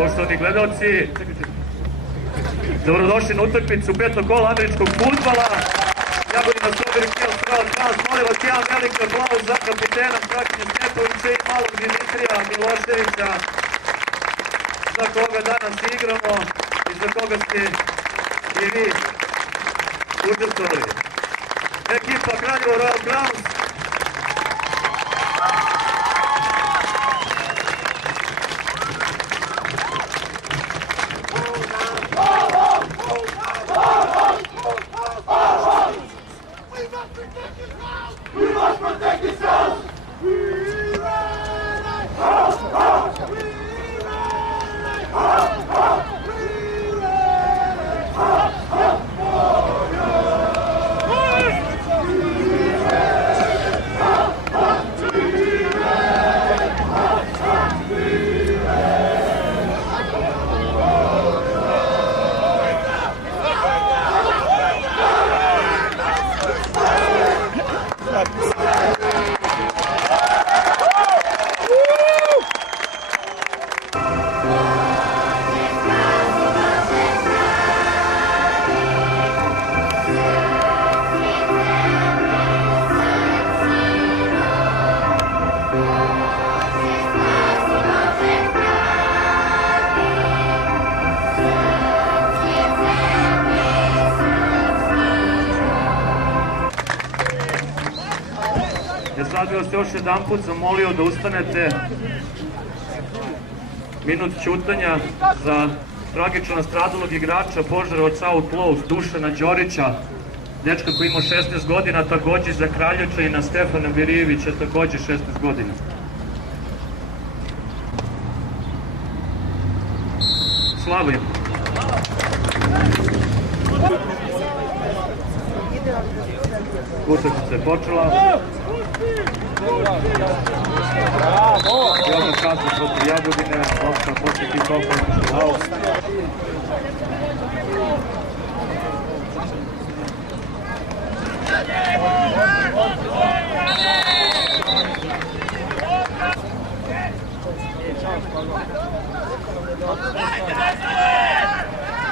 Poštovani gledalci, dobrodošli na utakmicu petog kola američkog fudbala. Jagodina Strawberry Hills Crowd, molim vas jedan veliki aplauz za kapitena Strahinje Stepovića i malog Dimitrija Miloševića, za koga danas igramo i za koga ste i vi učestvovali. Ekipa Kraljevo Royal Crowns. Sad bih vas još jedan put zamolio da ustanete, minut ćutanja za tragično nastradalog igrača Požarevac Outlaws Dušana Đorića, dečka koji ima 16 godina, takođe za Kraljevića, i na Stefana Birijevića, takođe 16 godina. Slava im! Utakmica je počela. Jedna šansa protiv Jagodine, lopta posle kick-offa je out.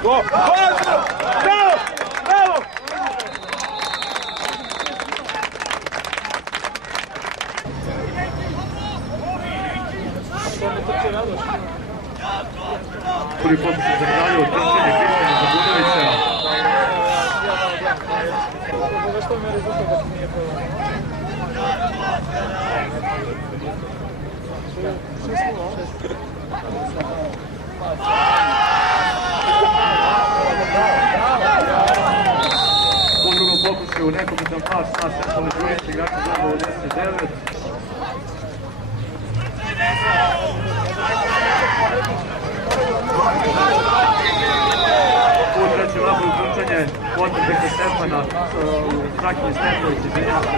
Go! Bravo! Bravo! Prvi pokušaj za Kraljevo, trčanje Kristijana Zabudovića. U drugom pokušaju nekomitan pas na Stefana Đurića, igrača za 99. U trećem naboju trčanje potem preko Stefana, Strahinje Stepović, izvinjam se.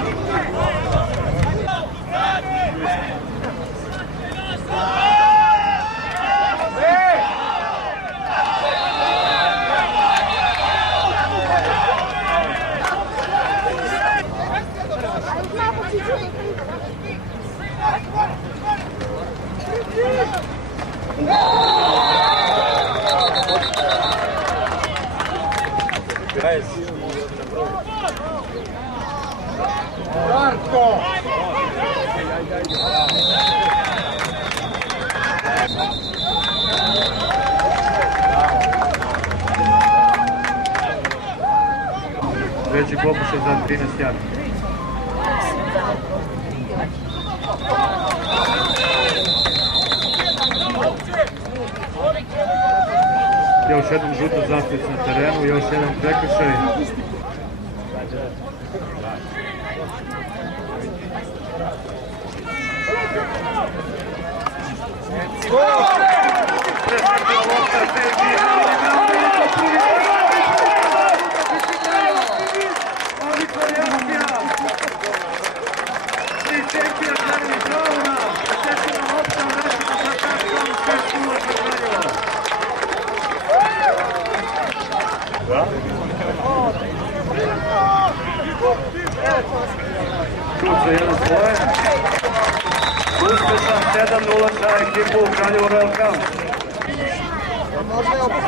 Marko! Treći pokušaj za 13 jardi. Još jedan žuto zastavica na terenu, još jedan prekršaj. Šut za jedan svoje. Uspešan 7-0 za ekipu Kraljevo Royal Crowns. Možda je opet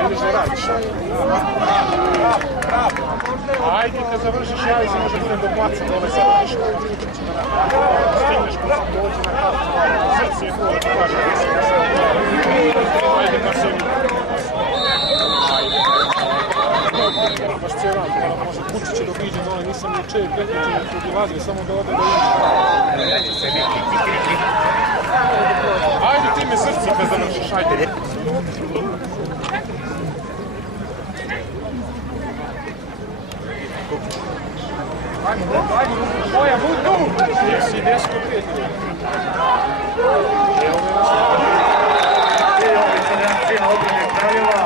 Ajde, kad završiš, javi se, može budem doplacan, ove završiš. Stigneš ko sam dođe na kafu, srce je bude, kaže, ajde na sebi. Baš cijel rad, može kući će dok iđe dole, nisam ni čeje, pretniče mi prodilazio, samo da ode da iđe. Ajde ti me srci kad završiš, ajde. Boja, budi tu! Jesi desko prijatelj. Evo me na I odlična reakcija na odbrane Kraljeva.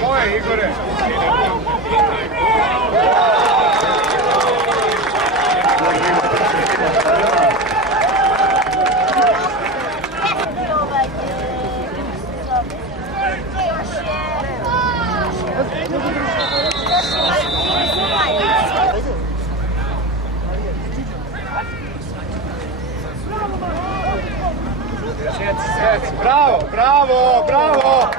Moje, Igore! Bravo, bravo, bravo!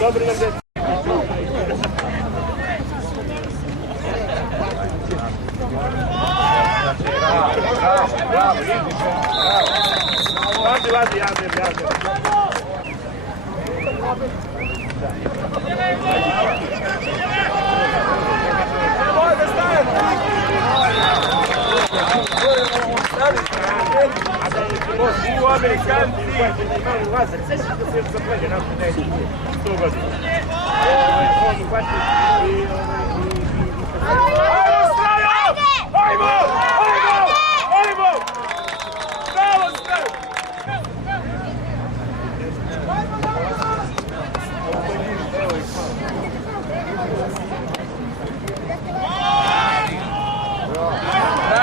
Dobry na decu. Bravo, vidiš, bravo. Ladi, jader. U Amerikanci imali lazer, sve će da se zaplege nakon 100 godina. Ajmo! Bravo, Strel!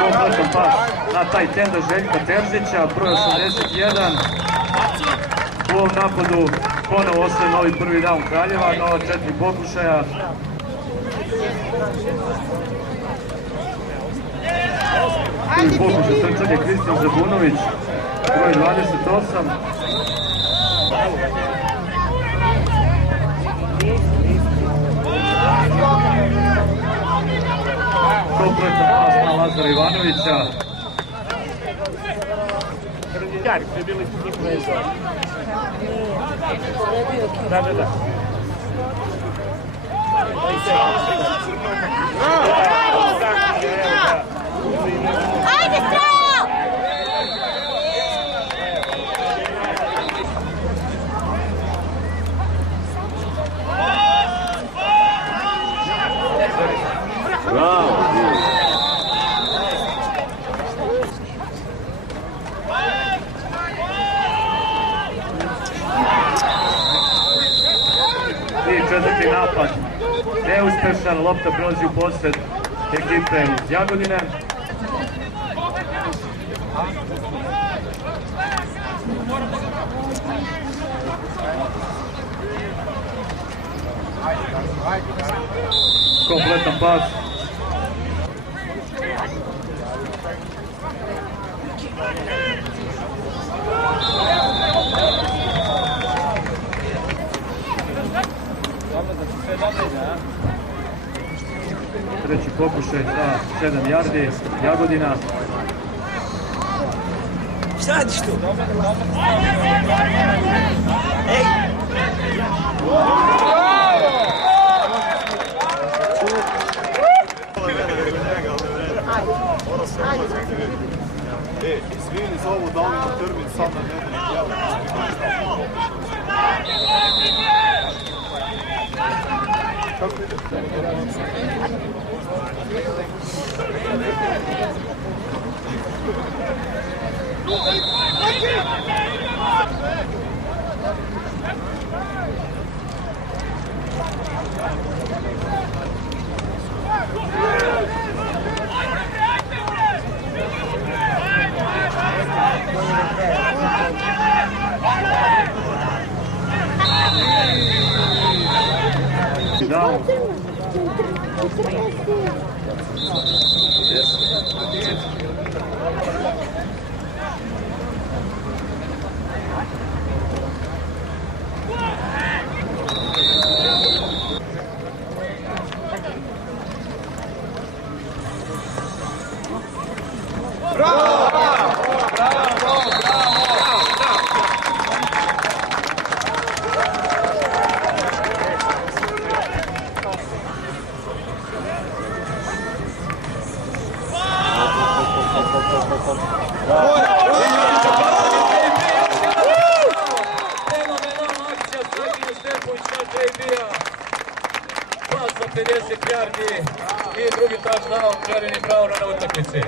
Kompletan pas na taj tender Željka Terzića, broj 81. U ovom napadu ponovo ostaje novi prvi down Kraljeva, nova 4 pokušaja. Prvi pokušaj trčanje Kristijan Zabunović, broj 28. Kompletan pas na Lazara Ivanovića. Jari, to je bilo ispod njihove zove. Da. Ajde, Strel! Bravo! I četvrti napad, neuspešan, lopta prelazi u posjed ekipe iz Jagodine. Kompletan pas. Treći pokušaj za 7 yardi, Jagodina. Šta radiš tu? Ej! Izvini za ovo da li na termin sad na nedelju. Kako Down. Za 50 yardi i drugi touchdown Jeremy Browna na utakmici.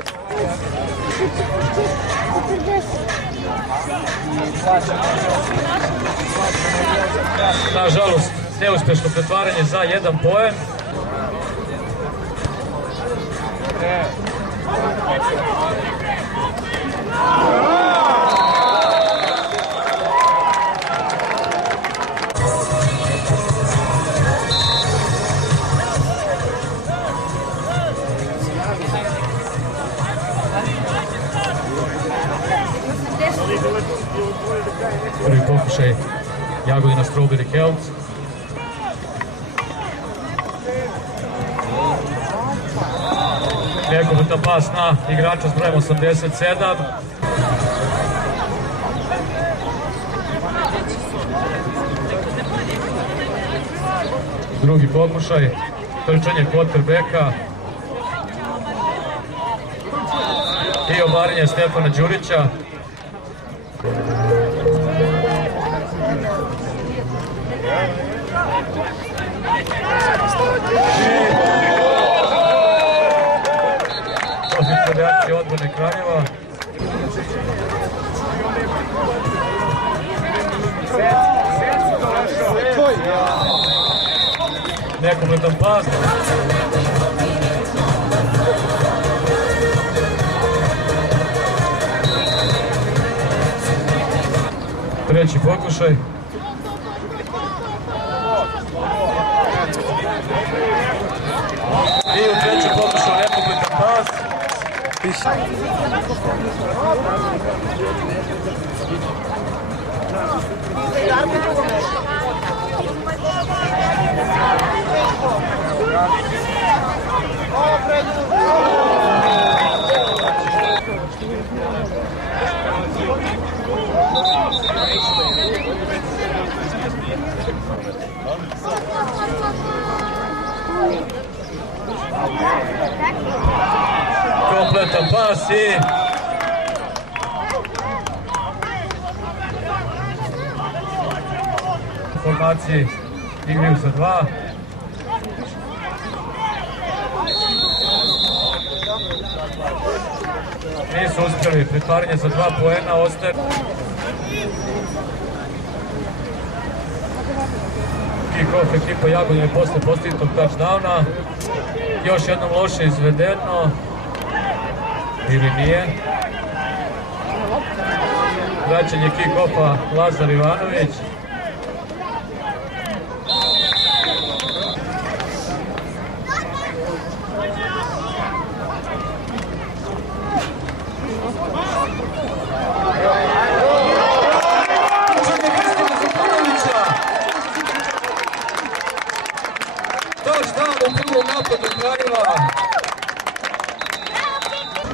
Nažalost, neuspešno pretvaranje za 1 poen. Prvi pokušaj Jagodina Strawberry Helps. Nekometan pas na igrača s brojem 87. Drugi pokušaj, trčanje quarterbacka i obaranje Stefana Đurića. Odlična reakcija odbrane Kraljeva. Nekometan pas. Treći pokušaj. I u trećem pokušaju nekometan pas. Kompletan pas i u formaciji igraju za 2. Nisu uspjeli, pretvaranje za 2 poena ostaje. Kick-off ekipa Jagodina posle postignutog touchdowna. Još jednom loše izvedeno. Ili nije. vraćanje kick-offa Lazar Ivanović.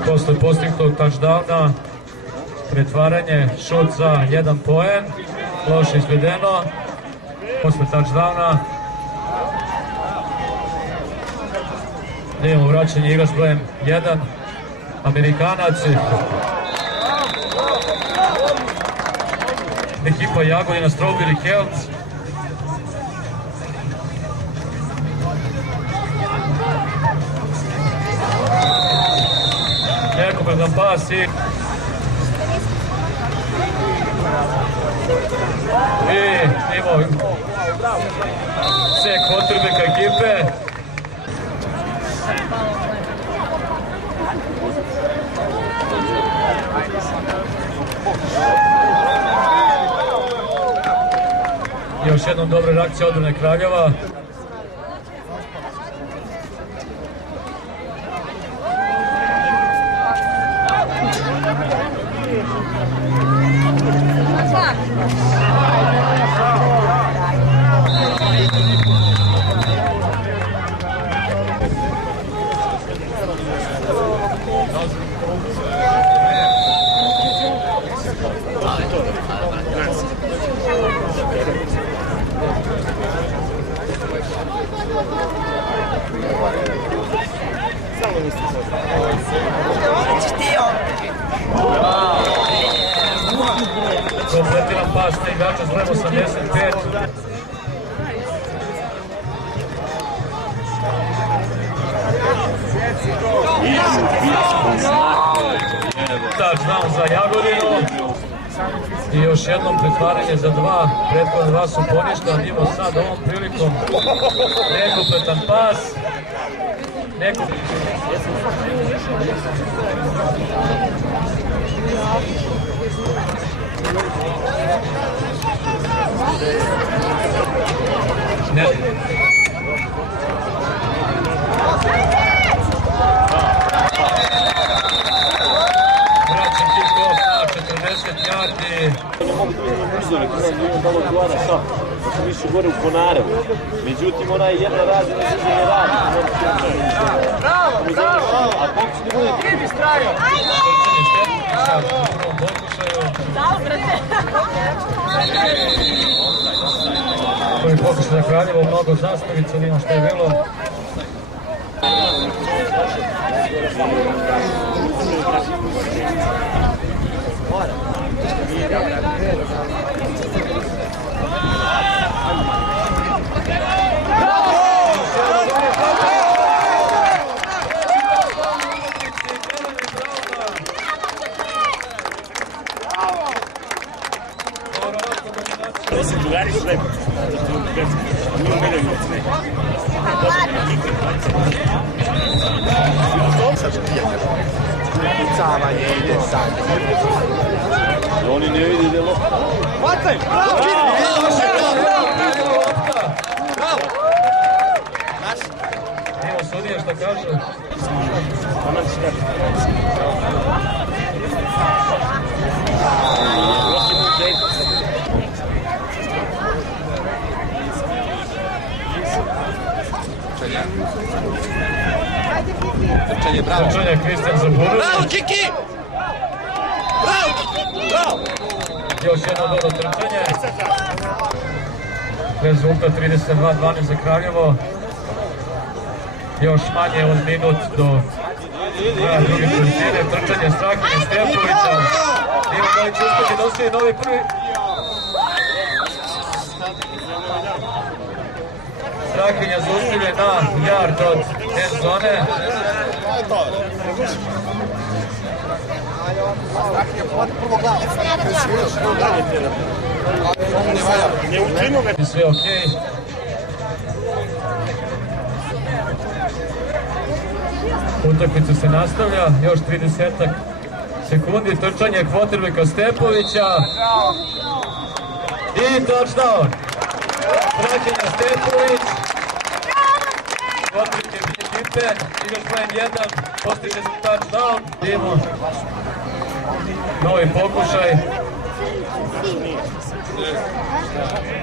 Posle postignutog touchdowna, pretvaranje, šut za 1 poen, loše izvedeno, posle touchdowna, imamo vraćanje igrač brojem 1, Amerikanac, ekipa Jagodina Strawberry Celts. Nekobrdan pas i imamo sve quarterbacka ekipe. Još jednom dobra reakcija odbrane Kraljeva. Kompletiran pas na igrača s brojem 85. Touchdown za Jagodinu. I još jednom pretvaranje za 2. Prethodna 2 su poništena. Imamo sad ovom prilikom nekompletan pas. Vraćam kick-off na 40 yardi. Da li odgovara sa više gore u Konarevu. Međutim, ona je jedna radi na zizanje radi. Bravo! Bravo! A kako će da bude? Krivi straju! Koji pokušaj na Kraljevo, mnogo zastavica, vidimo što je bilo. Drugari su lepo. Mi umiraju novce, ne. Pucavanje ide sad. Oni ne vidi da je lopta. Hvataj! Bravo! Bravo! Evo sudija šta kaže. Trčanje, bravo! Trčanje, Kristijan Zaburović. Bravo, Kiki! Bravo! Bravo! Još jedno dobro trčanje. Rezultat 32-12 za Kraljevo. Još manje od minut do kraja druge četvrtine. Trčanje Strahinje Stepovića. Ivo Dalić uspjeti dostaje novi prvi. Strahinja zaustavljen na yard od end zone. Sve okej. Utakmica se nastavlja, još 30 sekundi sekundi trčanje kvotrbeka Stepovića i touchdown. Vraćanja Stepović, kvotrbek ekipe, igrač brojem 1, postiže se touchdown. Idemo, novi pokušaj.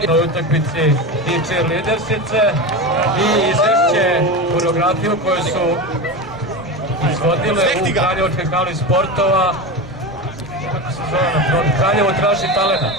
Na utakmici i cheerleadersice i izvešće koreografiju koju su izvodile u Kraljevačkoj hali sportova. Kako se zove na front? Kraljevo traži talenta.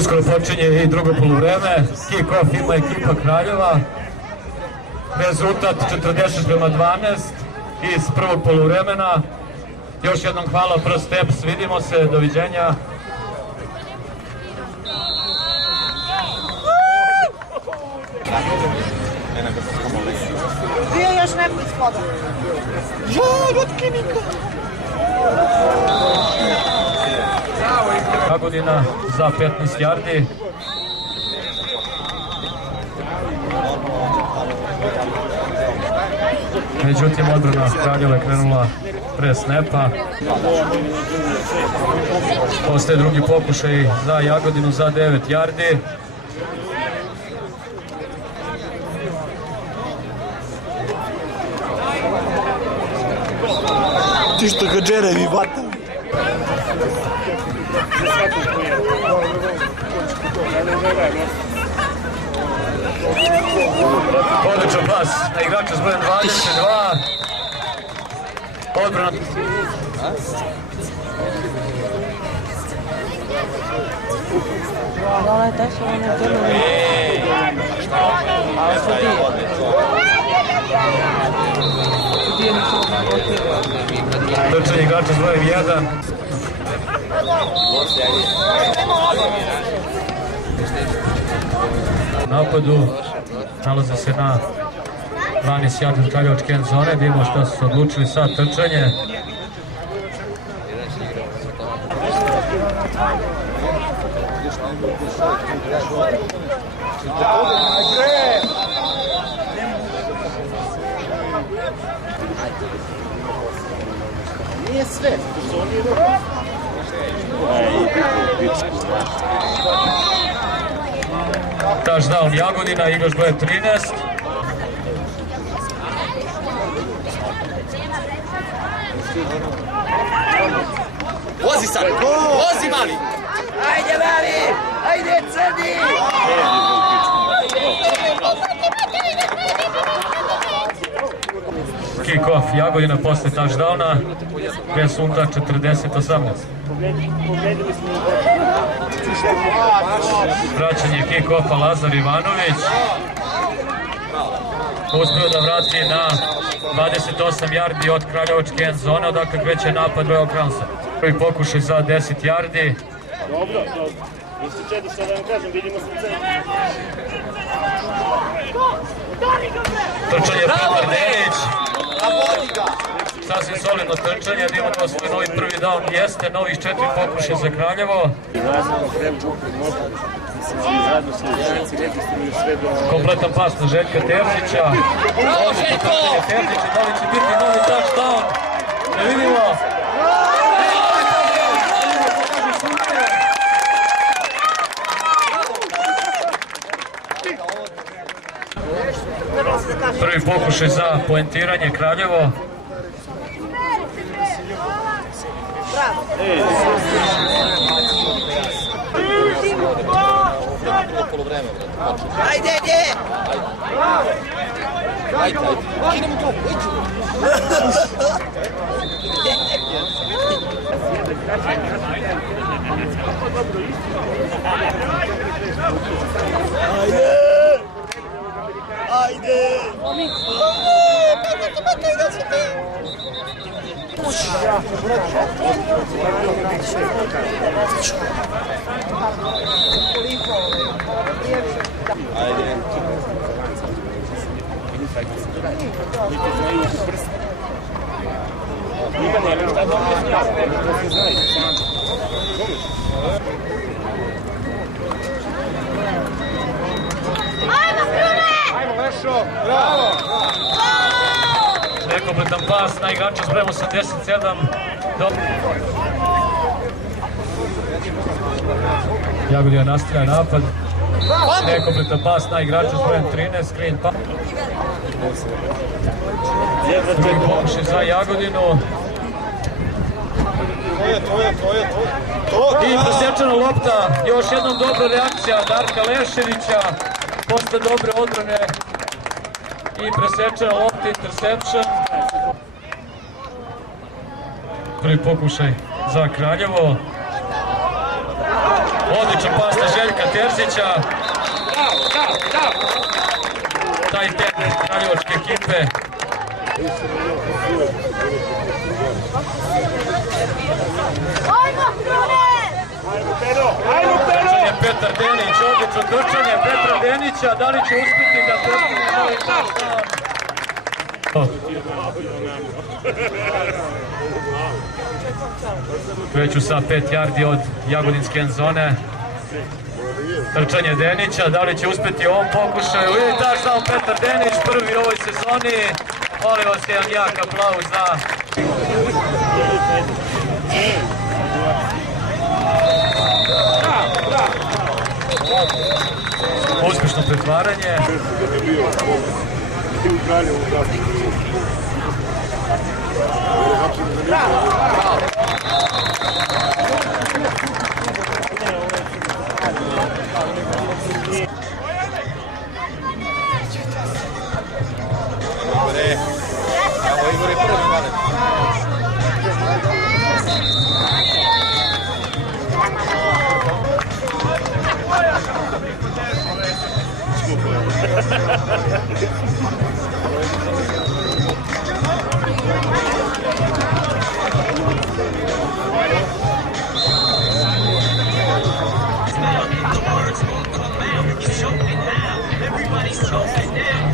Uskoro počinje i drugo poluvreme. Kick-off ima ekipa Kraljeva. Rezultat 40:12 iz prvog poluvremena. Još jednom hvala First Steps, vidimo se, doviđenja. Bio još neko iz koga? Jagodina za 15 yardi. Međutim, odbrana Kraljeva je krenula pre snapa. Postaje drugi pokušaj za Jagodinu za 9 yardi. Ti što ga džerevi vata. Odličan pas na igrača s brojem 22. Odbrana. Trčanje igrača s brojem 1. U napadu nalaze se na 12 yardi od Kraljevačke end zone. Vidimo što su se odlučili sa trčanje. Nije sve. Touchdown Jagodina, igrač broje 13. Vozi sad, vozi mali! Ajde mali, ajde crni! Kick-off Jagodina posle touchdowna. Resulta 40-18. Vraćanje kick-offa Lazar Ivanović. Uspio da vrati na 28 yardi od Kraljevačke end zone, odakle kreće napad Royal Crownsa. Prvi pokušaj za 10 yardi. Dobro, mislim čedo što da vam kažem, vidimo se u centru. Trčanje Petar Nenić. Sasvim solidno trčanje, da imamo svoj novi prvi down, jeste novih 4 pokušaja za Kraljevo. Kompletan pas na Željka Terzića. Bravo Željko! Terzić, da li će biti novi touchdown? Da vidimo. Prvi pokušaj za poentiranje Kraljevo. Ajde, ide! Ajde, idemo tu, Nekompletan pas na igrača s brojem 87. Jagodina nastavlja napad. Nekompletan pas na igrača s brojem 13. Screen pas. Drugi pokušaj za Jagodinu. I presečena lopta. Još jednom dobra reakcija Darka Leševića. Posle dobre odbrane. I presečena lopta, interception. Prvi pokušaj za Kraljevo. Odličan pas na Željka Terzića. Taj tenis kraljevačke ekipe. Trčanje Petar Denić, odlično trčanje Petra Denića. Da li će uspjeti da postigne novi touchdown? Kreću sa 5 yardi od Jagodinske end zone. Trčanje Denića, da li će uspjeti u ovom pokušaju? I touchdown Petar Denić, prvi u ovoj sezoni. Molim vas jedan jak aplauz za... Uspješno pretvaranje.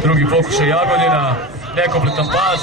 Drugi pokušaj Jagodina, nekompletan pas.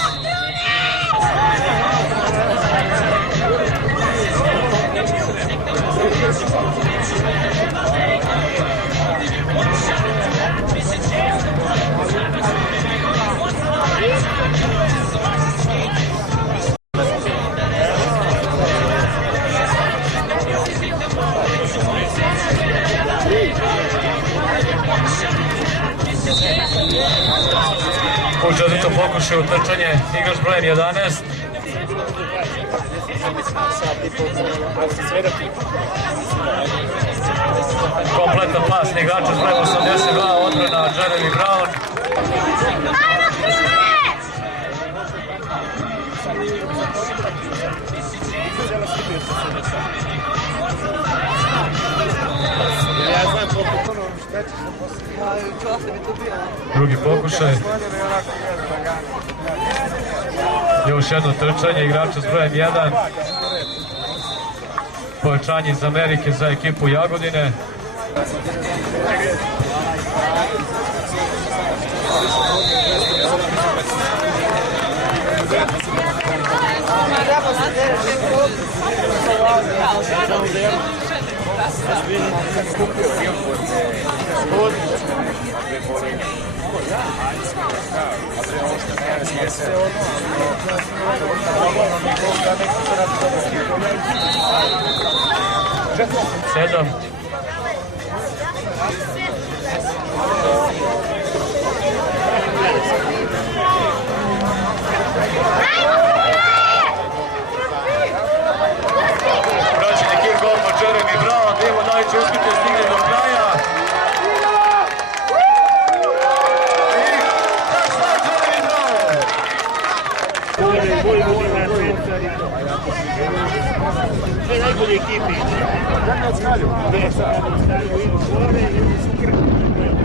U četvrtom pokušaju trčanje igrač brojem 11. Kompletan pas igrača s brojem 82, odbrana Jeremy Brown. Drugi pokušaj. Još jedno trčanje igrača s brojem 1. Pojačanje iz Amerike za ekipu Jagodine. Sedam. Vraćanje kick-off od Jeremy Brown, Evo najče uspite stigne do kraja. bolje ekipe ići. Zemljac Kraljev. Gde sad? Ili gore ili su Kraljev.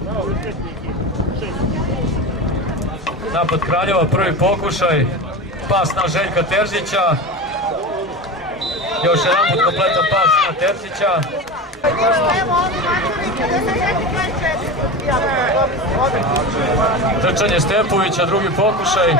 Bravo, 4 ekipe. 6. Napad Kraljeva, prvi pokušaj, pas na Željka Terzića. Još jedan put kompletan pas na Terzića. Trčanje Stepovića, drugi pokušaj.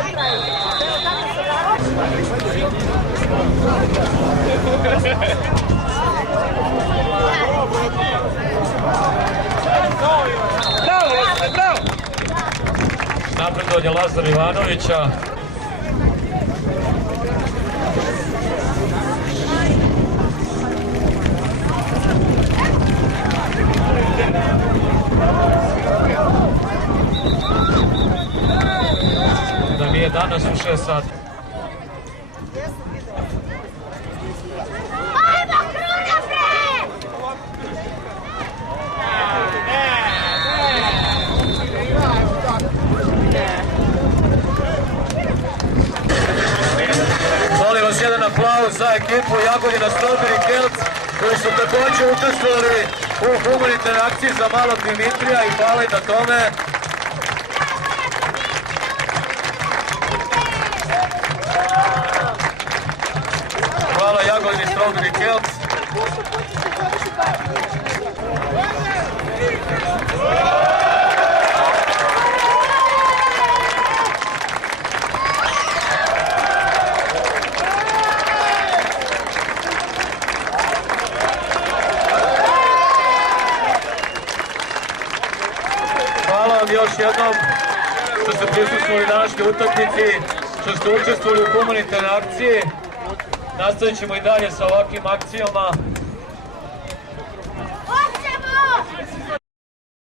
Napredovanje Lazara Ivanovića. Da mi je danas u 6 sati. Molim vas jedan aplauz za ekipu Jagodina Strawberry Celts koji su također učestvovali u humanitarnoj akciji za malog Dimitrija i hvala im na tome. Hvala Jagodini Strawberry Celts. Hvala vam još jednom što ste prisustvovali današnjoj utakmici, što ste učestvovali u humanitarnoj akciji. Nastavit ćemo i dalje sa ovakvim akcijama.